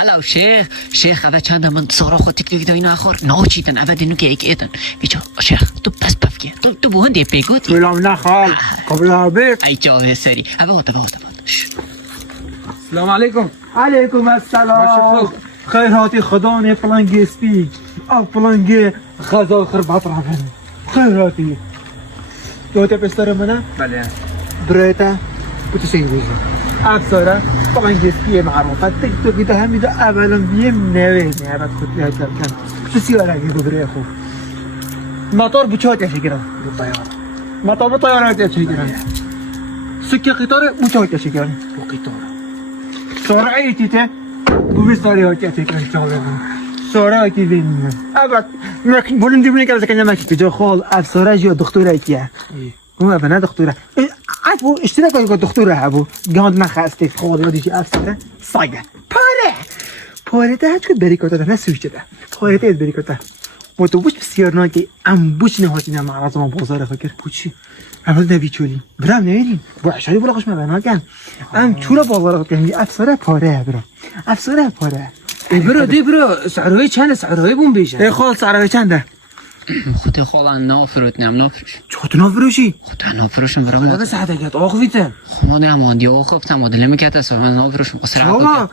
هلا شيخ هذا كان من صراخ تيك تيك دوينا اخر ناچیدن اول اینو که ایدن بیچاره شیخ تو بس بفکی تو بو هندی پیگوتی سلام نخال قبل عبيك ای جا سری ابوت السلام عليكم. عليكم السلام خيراتي خداني فلانجي سبيك او فلانجي غزا خربات رابن خيراتي دوتا بستر منه بله. بريتا بتسينجوزي ابصرة فلانجي سبيك معروفة تيك توك ده هم ده اولا بيم نوين يعني خد لها كان سيارة يجيبوا بريخو موتور بچهات يشكرا بالطيارة موتور بالطيارة يشكرا سكة قطار بچهات يشكرا وقطار. سرعتی ته بویستاری ها که تکرار شده سرعتی بینیم ابد ممکن بولن دیوونه که از کنار ماشین جا خال افسرج یا دکتره کیه اون ابنا دکتره ابو اشتراک با دکتره ابو گاند من خسته خال یا دیگه افسره سایه پاره ده هیچ کد بریکوتا ده نسویچه ده پاره ده بریکوتا اتوبوس بسیار ناگی ام بوش نهاتی نه معرض ما بازار فکر بوچی امروز نبیچولی برام نمیریم با عشاری بلا خوش مبنا کن ام چورا بازار کنی افسره پاره برام افسره پاره برو سعرهای چنده سعرهای بون بیشن ای خال سعرهای چنده خودی خالان نافروت نم نافروش چطور نافروشی خود نافروشم برام هذا ساعتها قالت اخويته خمانه اما دی آخوب تمادله میکرد اصلا نافروشم آقا